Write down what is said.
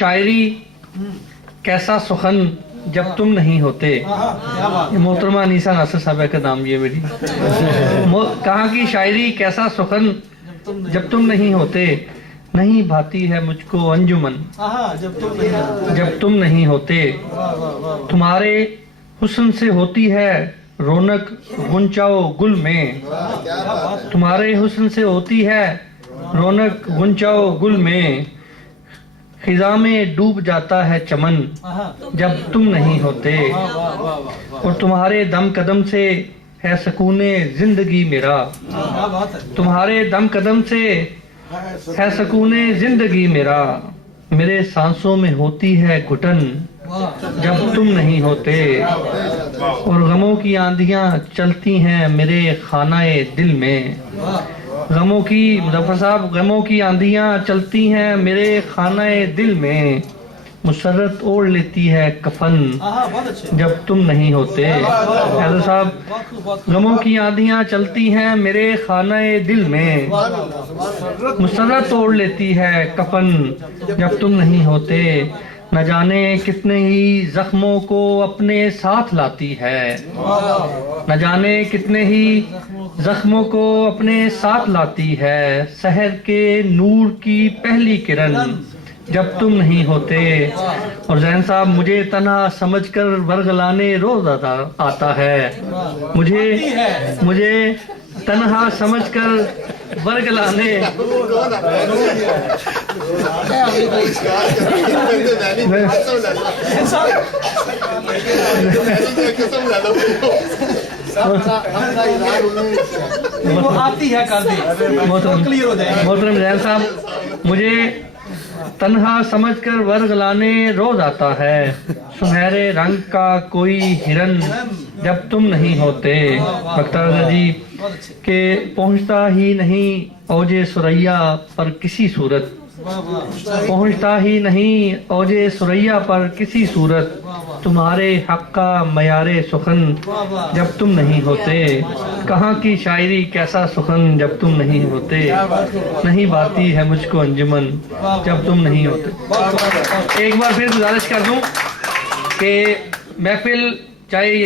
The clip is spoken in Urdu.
شاعری کیسا سخن جب تم نہیں ہوتے. یہ محترمہ انیسہ ناصر صاحبہ کا نام یہ میری. کہاں کی شاعری کیسا سخن جب تم نہیں ہوتے, نہیں بھاتی ہے مجھ کو انجمن جب تم نہیں ہوتے. تمہارے حسن سے ہوتی ہے رونق غنچہ و گل میں, تمہارے حسن سے ہوتی ہے رونق غنچہ و گل میں. خزاں میں ڈوب جاتا ہے چمن جب تم نہیں ہوتے, اور تمہارے دم قدم سے ہے سکون زندگی میرا, تمہارے دم قدم سے ہے سکون زندگی میرا. میرے سانسوں میں ہوتی ہے گھٹن جب تم نہیں ہوتے, اور غموں کی آندیاں چلتی ہیں میرے خانہ دل میں. غموں کی مظفر صاحب غموں کی آندیاں چلتی ہیں میرے خانہ دل میں. مسرت اوڑھ لیتی ہے کفن جب تم نہیں ہوتے. حیدر صاحب غموں کی آندیاں چلتی ہیں میرے خانہ دل میں, مسرت اوڑھ لیتی ہے کفن جب تم نہیں ہوتے. نہ جانے کتنے ہی زخموں کو اپنے ساتھ لاتی ہے, نہ جانے کتنے ہی زخموں کو اپنے ساتھ لاتی ہے. سحر کے نور کی پہلی کرن جب تم نہیں ہوتے. اور زین صاحب مجھے تنہا سمجھ کر ورگلانے روز آتا ہے, مجھے تنہا سمجھ کر ورگلانے محترم زین صاحب مجھے تنہا سمجھ کر ورگلانے روز آتا ہے. سنہرے رنگ کا کوئی ہرن جب تم نہیں ہوتے. بختیار رضا جی کہ پہنچتا ہی نہیں اوج ثریا پر کسی صورت, پہنچتا ہی نہیں اوج ثریا پر کسی صورت. تمہارے حق کا معیار سخن جب تم نہیں ہوتے. کہاں کی شاعری کیسا سخن جب تم نہیں ہوتے, نہیں بھاتی ہے مجھ کو انجمن جب تم نہیں ہوتے. ایک بار پھر گزارش کر دوں کہ محفل چاہے